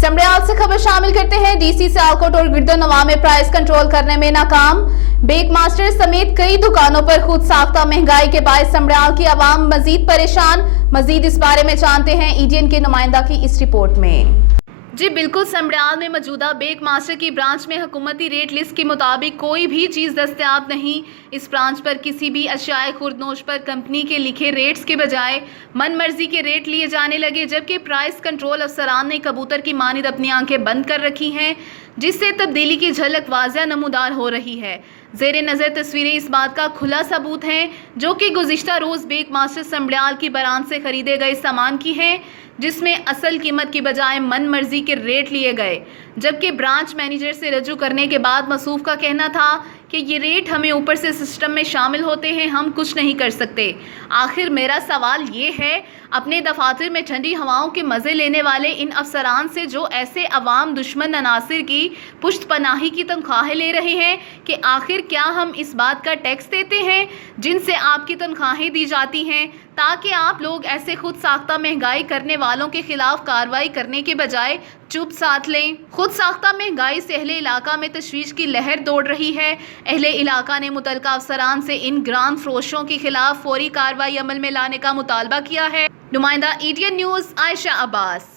समड़ियाल से खबर शामिल करते हैं। डीसी सियालकोट और गिरदोनवा में प्राइस कंट्रोल करने में नाकाम। बेक मास्टर समेत कई दुकानों पर खुद साख्ता महंगाई के बायस समड़ियाल की आवाम मजीद परेशान। मजीद इस बारे में जानते हैं ईडीएन के नुमाइंदा की इस रिपोर्ट में। जी बिल्कुल, समड़ियाल में मौजूदा बेक मास्टर की ब्रांच में हुकूमती रेट लिस्ट के मुताबिक कोई भी चीज़ दस्तयाब नहीं। इस ब्रांच पर किसी भी अशियाए खुर्दनोश पर कंपनी के लिखे रेट्स के बजाय मन मर्जी के रेट लिए जाने लगे, जबकि प्राइस कंट्रोल अफसरान ने कबूतर की मानिद अपनी आंखें बंद कर रखी हैं, जिससे तब्दीली की झलक वाज़ह नमूदार हो रही है। ज़ेरे नज़र तस्वीरें इस बात का खुला सबूत हैं, जो कि गुज़िश्ता रोज़ बेक मास्टर समड़ियाल की ब्रांच से खरीदे गए सामान की हैं, जिसमें असल कीमत की बजाय मन मर्जी के रेट लिए गए। जबकि ब्रांच मैनेजर से रजू करने के बाद मसूफ का कहना था कि ये रेट हमें ऊपर से सिस्टम में शामिल होते हैं, हम कुछ नहीं कर सकते। आखिर मेरा सवाल ये है, अपने दफातर में ठंडी हवाओं के मज़े लेने वाले इन अफसरान से जो ऐसे अवाम दुश्मन अनासिर की पुश्त पनाही की तनख्वाहें ले रहे हैं, कि आखिर क्या हम इस बात का टैक्स देते हैं जिनसे आपकी तनख्वाहें दी जाती हैं, ताकि आप लोग ऐसे खुद साख्ता महंगाई करने वालों के खिलाफ कार्रवाई करने के बजाय चुप साथ लें। खुद साख्ता महंगाई से अहले इलाका में तशवीश की लहर दौड़ रही है। अहले इलाका ने मुतलका अफसरान से इन ग्राम फरोशों के खिलाफ फौरी कार्रवाई अमल में लाने का मुतालबा किया है। नुमाइंदा ईडीएन न्यूज़ आयशा अब्बास।